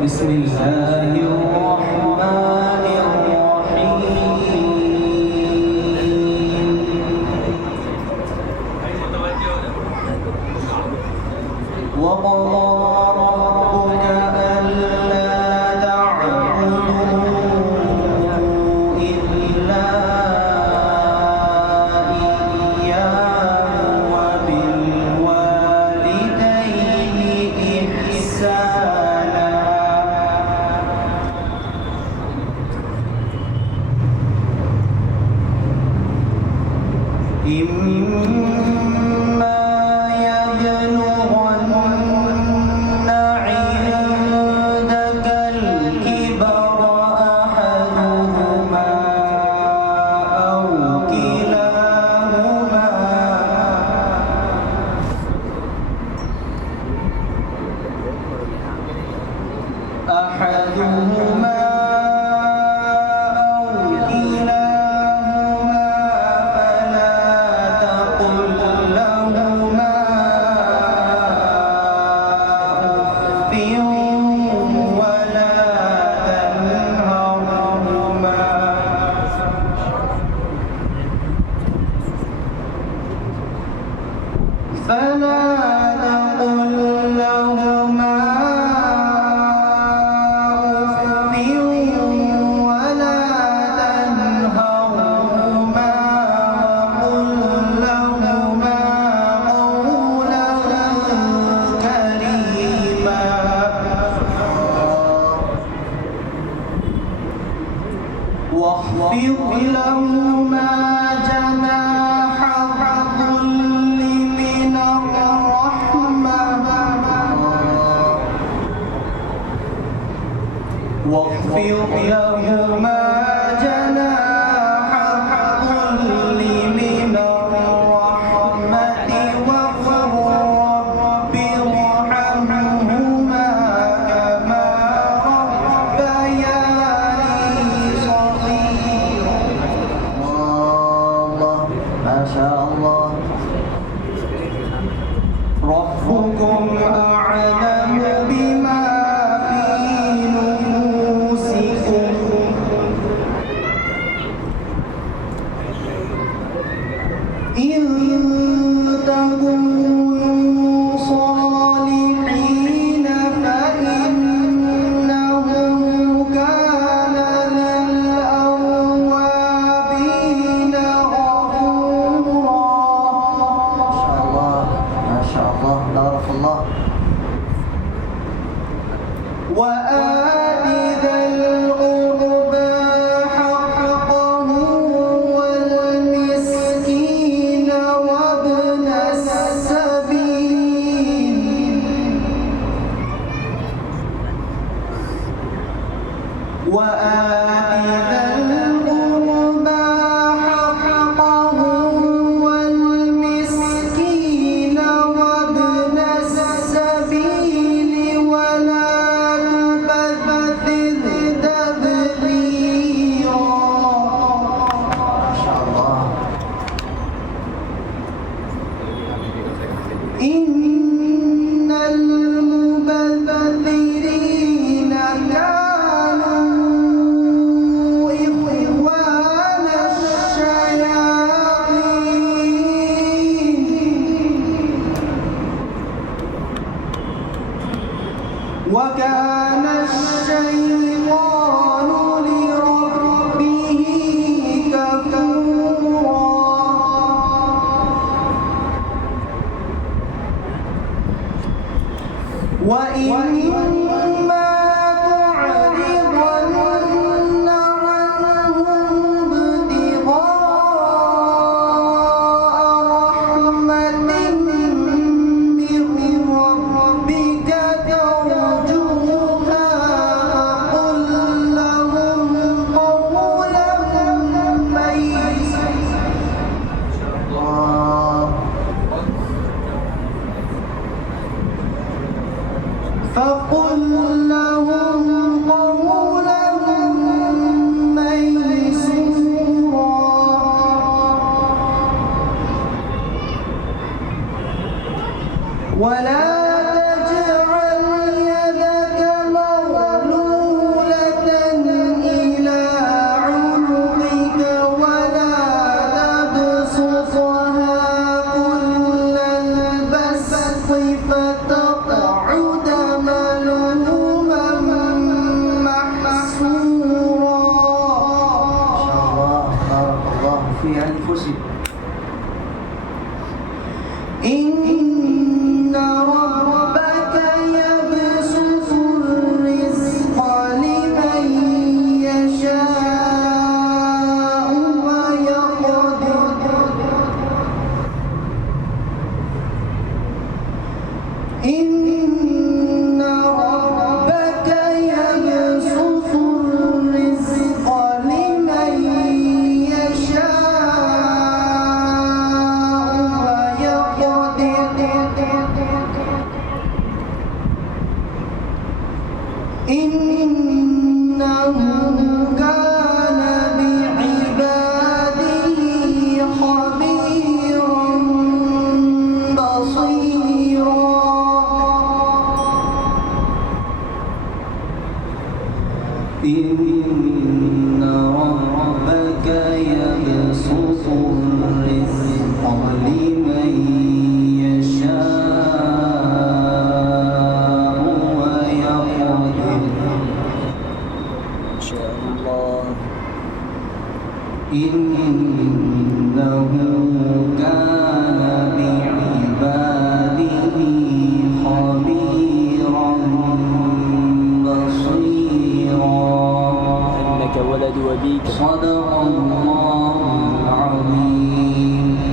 بسم الله الرحمن الرحيم وقضى ربك ألا تعبدوا إلا إياه وبالوالدين إحسانا إما يبلغن عندك الكبر أحدهما أو كلاهما فلا تقل لهما أف ولا تنهرهما وقل لهما قولا كريما واخفض لهما جناح الذل من الرحمة واخفض لهما جناح الذل من الرحمة وقل رب ارحمهما كما ربياني صغيرا. الله ما شاء الله. ربكم أعلم بما في نفوسكم إن تكونوا صالحين فإنه كان للأوابين غفورا. ما شاء الله بارك الله. وآت ذا القربى حقه والمسكين وابن السبيل وآت ذا القربى حقه والمسكين وابن السبيل ولا تبذر تبذيرا. ما شاء الله. إن المبذرين كانوا إخوان الشياطين وكان الشيطان لربه كفورا. وإما تعرضن عنهم ابتغاء رحمة من ربك ترجوها فقل لهم قولا ميسورا. فقل لهم قولا ميسورا. ولا تجعل يدك مغلولة إنه كان بعباده خبيرا بصيرا إن